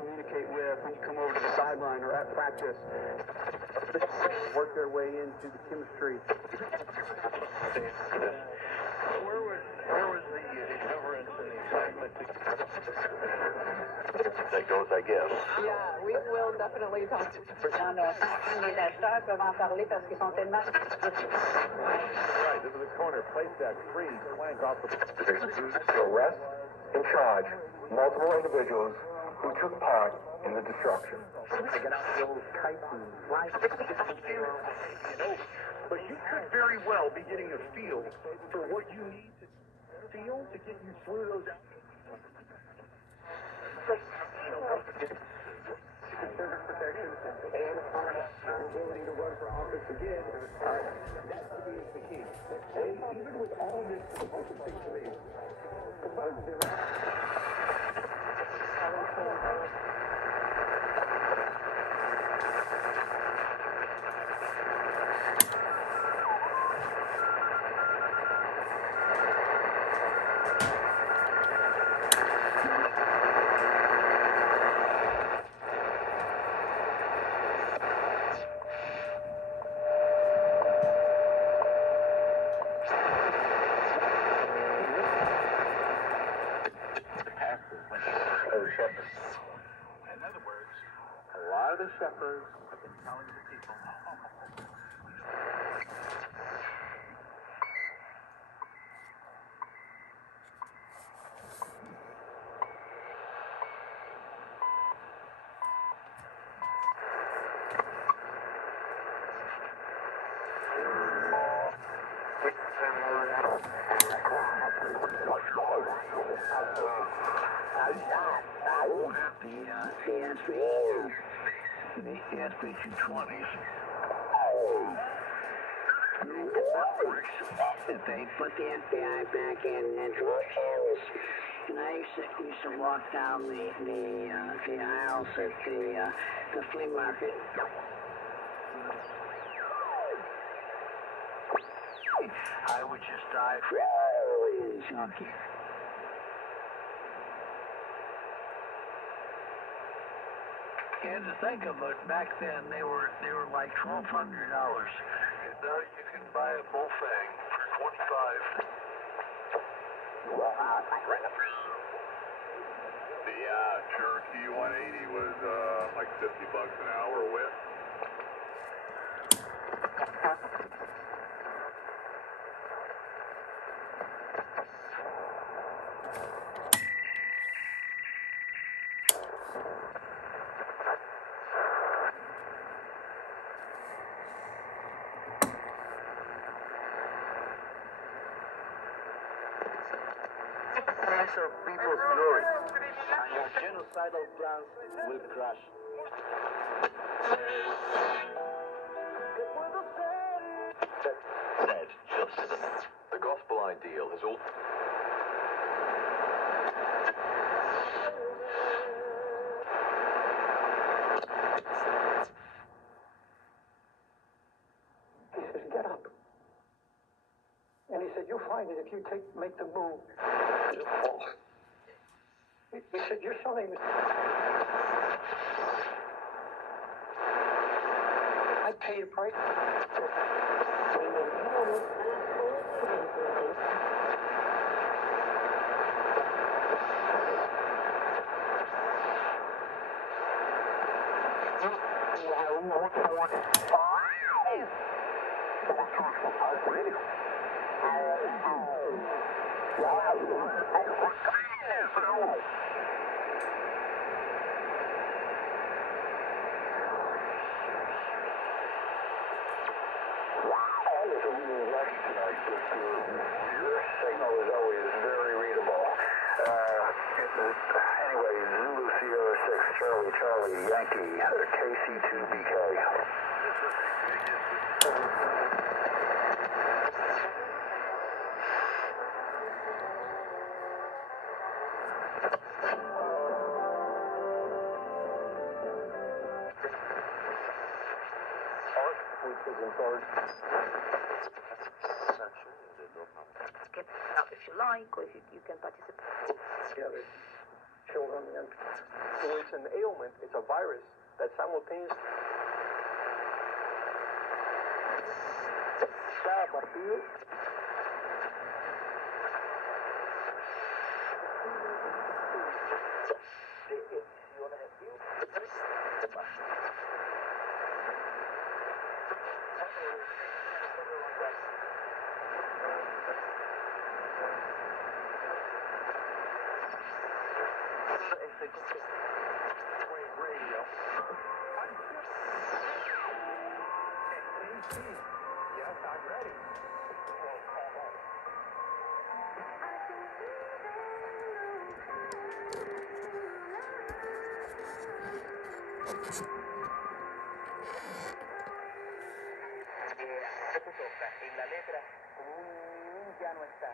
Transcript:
communicate with when you come over to the sideline or at practice. Work their way into the chemistry. Where was the exuberance and the excitement that goes, I guess? Yeah, we will definitely talk. Non, non, les acheteurs peuvent en parler parce qu'ils sont tellement... Right, this is a corner, place that free flank off the... To arrest and charge multiple individuals who took part in the destruction. Get out the old kite and fly. But you could very well be getting a feel for what you need to feel to get you through those out. Service protection and our ability to run for office again. That to me is the key. And even with all this, the most thing to me, In other words, a lot of the shepherds have been telling the people, the SB-220s. If they put the FBI back in hands, and I used to walk down the aisles at the flea market. I would just die for junkie. And to think of it, back then they were like $1,200. Now you can buy a bullfang for $25. The Cherokee 180 was like $50 an hour with. of people's glory. And your genocidal plans will crash. Said just as a minute. The gospel ideal has all... He says, get up. And he said, you'll find it if you make the move. He said, you're selling this. I paid a price. Your signal is always very readable. Anyway, Zulu Sierra 6, Charlie, Charlie, Yankee, KC2BK. Which was in charge. Get out if you like, or if you can participate. Yeah, the children and an ailment, it's a virus that simultaneously... Cada partido... Radio. Yes, I'm ready. Se toca en la letra como un ya no está.